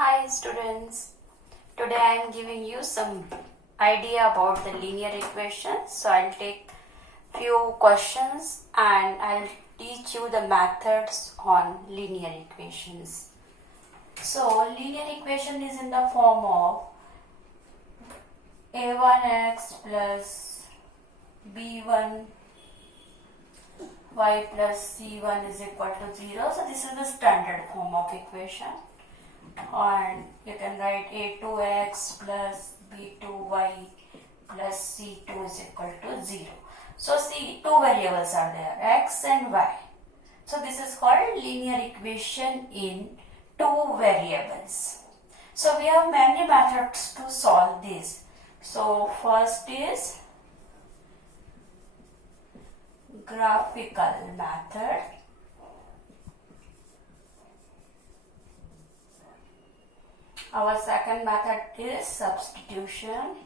Hi students, today I am giving you some idea about the linear equations. So I'll take few questions and I'll teach you the methods on linear equations. So linear equation is in the form of a1x plus b1 y plus c1 is equal to 0. So this is the standard form of equation. And you can write a2x plus b2y plus c2 is equal to 0. So see, two variables are there, x and y. So this is called linear equation in two variables. So we have many methods to solve this. So first is graphical method. Our second method is substitution.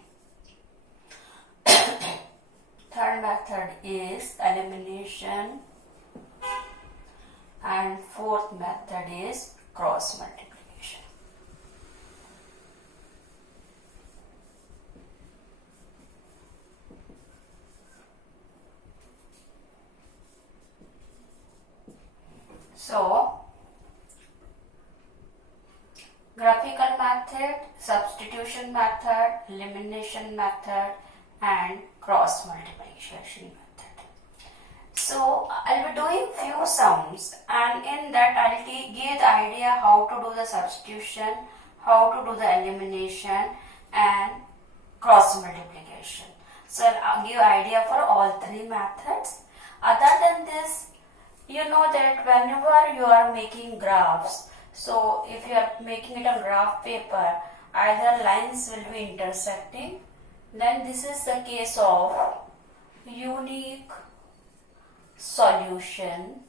Third method is elimination. And fourth method is cross multiplication. So, graphical method, substitution method, elimination method and cross multiplication method. So I'll be doing few sums and in that I'll give the idea how to do the substitution, how to do the elimination and cross multiplication. So I'll give idea for all three methods. Other than this, you know that whenever you are making graphs, so if you are making it on graph paper, either lines will be intersecting, then this is the case of unique solution.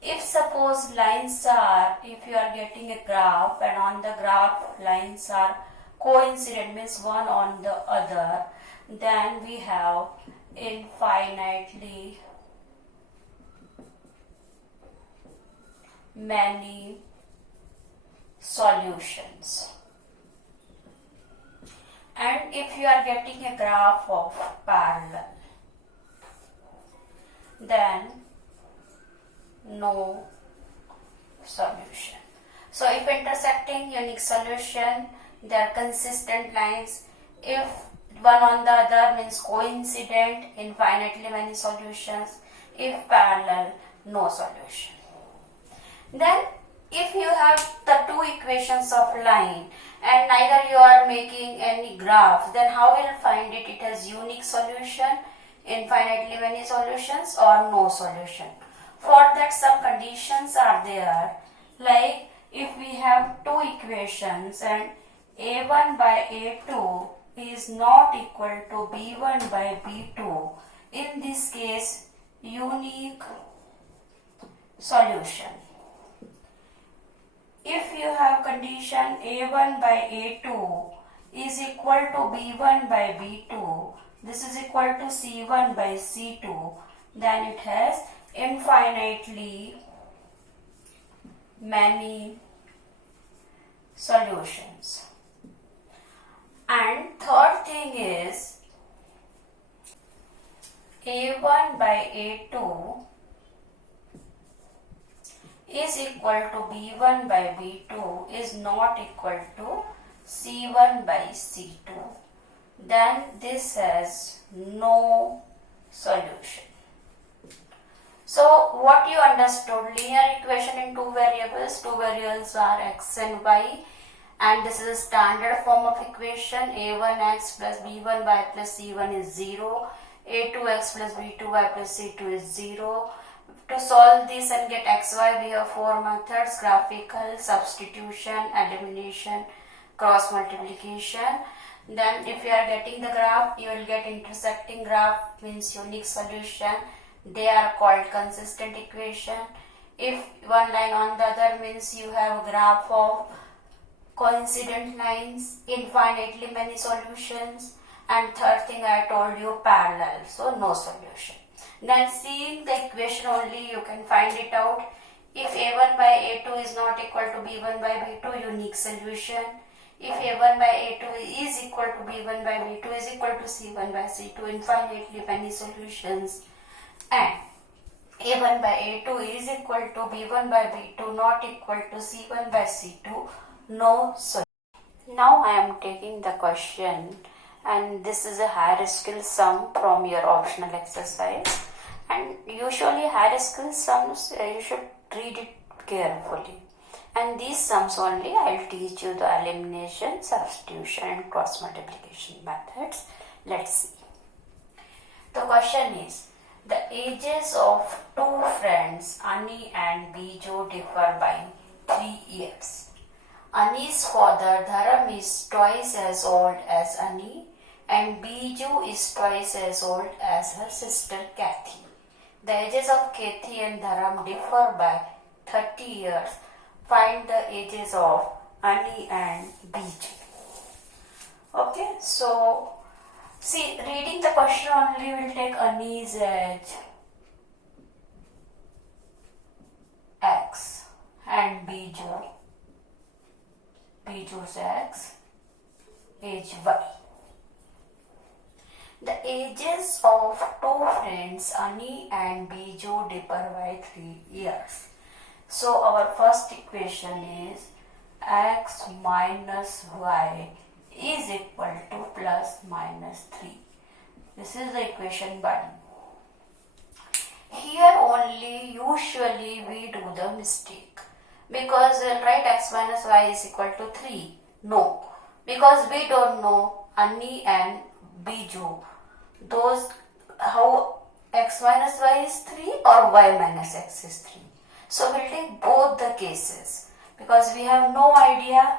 If suppose lines are, if you are getting a graph and on the graph lines are coincident, means one on the other, then we have infinitely many solutions. And if you are getting a graph of parallel, then no solution. So if intersecting unique solution, they are consistent lines. If one on the other means coincident, infinitely many solutions. If parallel, no solution. Then if you have the two equations of line and neither you are making any graph, then how will you find it? It has unique solution, infinitely many solutions or no solution. For that some conditions are there, like if we have two equations and a1 by a2 is not equal to b1 by b2, in this case unique solution. If you have condition a1 by a2 is equal to b1 by b2, this is equal to c1 by c2, then it has infinitely many solutions. And third thing is a1 by a2 is equal to b1 by b2 is not equal to c1 by c2, then this has no solution. So what you understood, linear equation in two variables are x and y, and this is a standard form of equation. a1x plus b1y plus c1 is 0, a2x plus b2y plus c2 is 0. To solve this and get xy, we have four methods: graphical, substitution, elimination, cross multiplication. Then if you are getting the graph, you will get intersecting graph, means unique solution. They are called consistent equation. If one line on the other, means you have a graph of coincident lines, infinitely many solutions. And third thing I told you, parallel, so no solution. Then seeing the equation only you can find it out. If a1 by a2 is not equal to b1 by b2, unique solution. If a1 by a2 is equal to b1 by b2 is equal to c1 by c2, infinitely many solutions. And a1 by a2 is equal to b1 by b2 not equal to c1 by c2, no solution. Now I am taking the question, and this is a higher skill sum from your optional exercise, and usually higher skill sums you should read it carefully, and these sums only I will teach you the elimination, substitution and cross multiplication methods. Let's see. The question is, the ages of two friends Ani and Biju differ by 3 years. Ani's father Dharam is twice as old as Ani, and Biju is twice as old as her sister Kathy. The ages of Kathy and Dharam differ by 30 years. Find the ages of Ani and Biju. Okay, so see, reading the question only will take Ani's age X and Biju's age Y. The ages of two friends Ani and Biju differ by 3 years. So our first equation is X minus Y is equal to plus minus 3. This is the equation 1. Here only usually we do the mistake, because we'll write x minus y is equal to 3. No, because we don't know Ani and Biju, those how x minus y is 3 or y minus x is 3. So we'll take both the cases, because we have no idea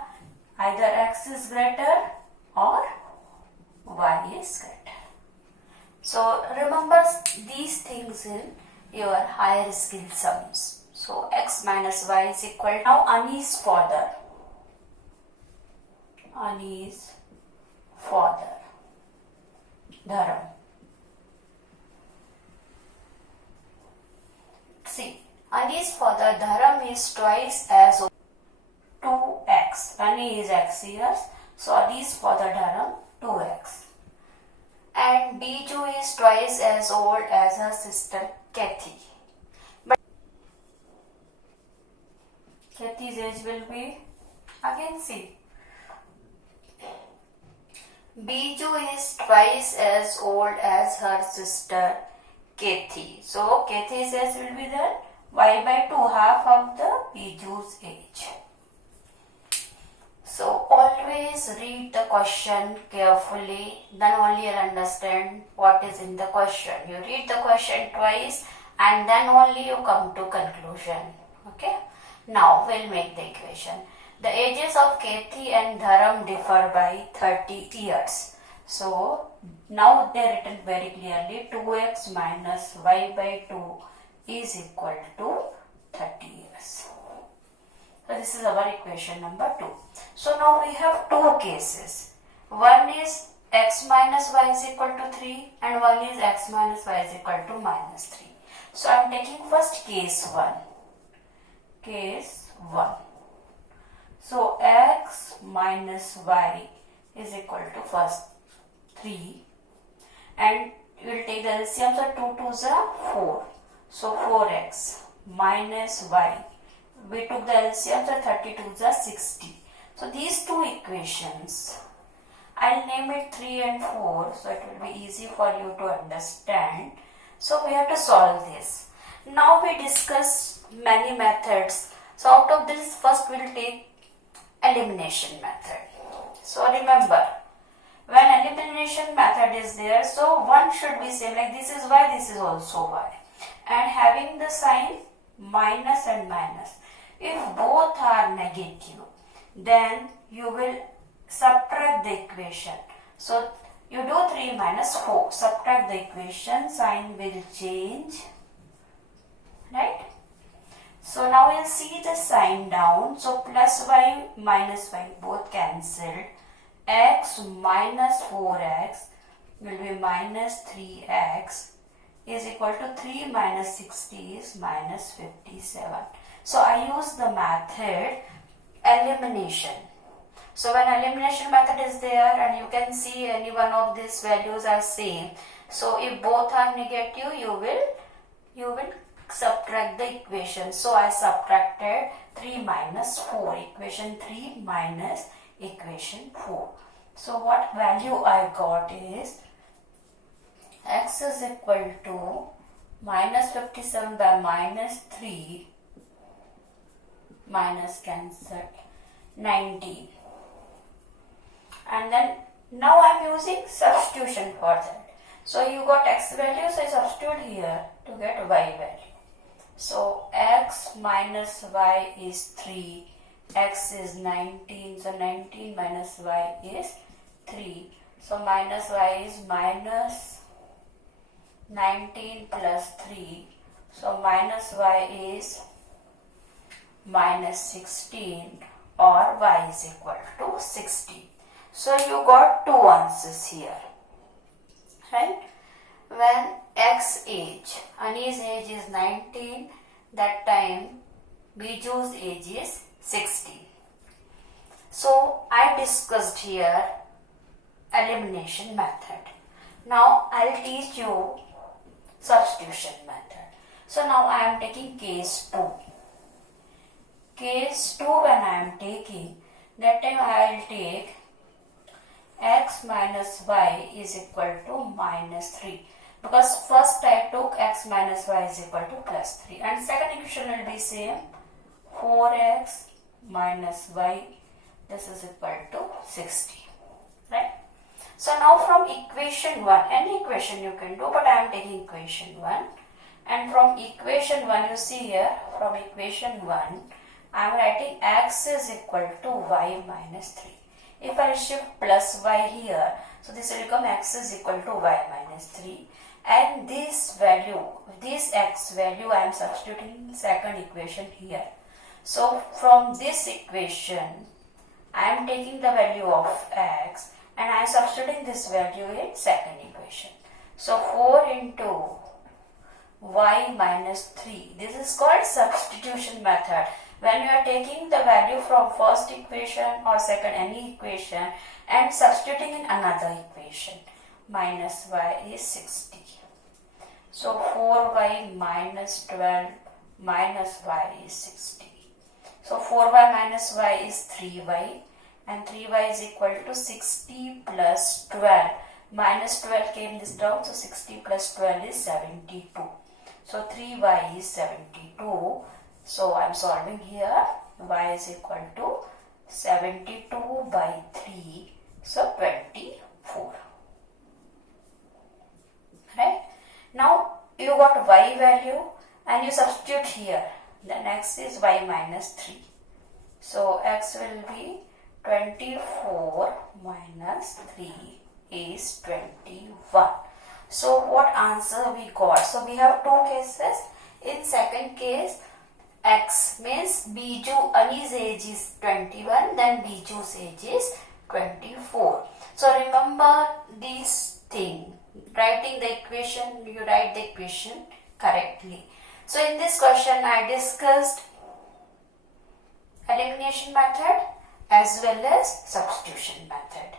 either x is greater or y is greater. So remember these things in your higher skill sums. So x minus y is equal to, now Ani's father Dharam. See, Ani's father Dharam is twice as old, 2x. Ani is x years, so Ani's father Dharam 2x. And Biju is twice as old as her sister Kathy. But Kathy's age will be, again see, Biju is twice as old as her sister Kathy. So Kathy's age will be then y by 2, half of the Biju's age. So always read the question carefully, then only you'll understand what is in the question. You read the question twice and then only you come to conclusion. Okay. Now we'll make the equation. The ages of Kathy and Dharam differ by 30 years. So now they are written very clearly, 2x minus y by 2 is equal to 30 years. So this is our equation number 2. So now we have two cases. One is x minus y is equal to 3 and one is x minus y is equal to minus 3. So I am taking first case 1. Case 1. So x minus y is equal to first 3, and you will take the LCM, so 2 2s are 4. So 4x minus y. We took the LCM, so 32s are 60. So these two equations, I'll name it 3 and 4, so it will be easy for you to understand. So we have to solve this. Now we discuss many methods. So out of this, first we will take elimination method. So remember, when elimination method is there, so one should be same, like this is y, this is also y, and having the sign minus and minus. If both are negative, then you will subtract the equation. So you do 3 minus 4, subtract the equation, sign will change, right? So now we'll see the sign down. So plus y minus y both cancelled. X minus 4x will be minus 3x is equal to 3 minus 60 is minus 57. So I use the method elimination. So when elimination method is there and you can see any one of these values are same. So if both are negative, you will subtract the equation. So I subtracted 3 minus 4, equation 3 minus equation 4. So what value I got is x is equal to minus 57 by minus 3 minus cancelled 19. And then now I am using substitution for that. So you got x value, so I substitute here to get y value. So x minus y is 3, x is 19, so 19 minus y is 3. So minus y is minus 19 plus 3. So minus y is minus 16 or y is equal to 16. So you got two answers here, right? When x age, Ani's age is 19, that time Biju's age is 16. So I discussed here elimination method. Now I'll teach you substitution method. So now I am taking case 2. Case 2 when I am taking, that time I will take x minus y is equal to minus 3. Because first I took x minus y is equal to plus 3. And second equation will be same, 4x minus y, this is equal to 60. Right? So now from equation 1, any equation you can do, but I am taking equation 1. And from equation 1, you see here, from equation 1, I am writing x is equal to y minus 3. If I shift plus y here, so this will become x is equal to y minus 3. And this value, this x value, I am substituting in second equation here. So from this equation, I am taking the value of x and I am substituting this value in second equation. So 4 into y minus 3. This is called substitution method. When you are taking the value from first equation or second any equation and substituting in another equation, minus y is 60. So 4y minus 12 minus y is 60. So 4y minus y is 3y and 3y is equal to 60 plus 12. Minus 12 came this down, so 60 plus 12 is 72. So 3y is 72. So I am solving here, y is equal to 72 by 3, so 24. Right? Now you got y value and you substitute here, then x is y minus 3. So x will be 24 minus 3 is 21. So what answer we got? So we have two cases. In second case, x means Biju, Ani's age is 21, then Biju's age is 24. So remember this thing, writing the equation, you write the equation correctly. So in this question I discussed elimination method as well as substitution method.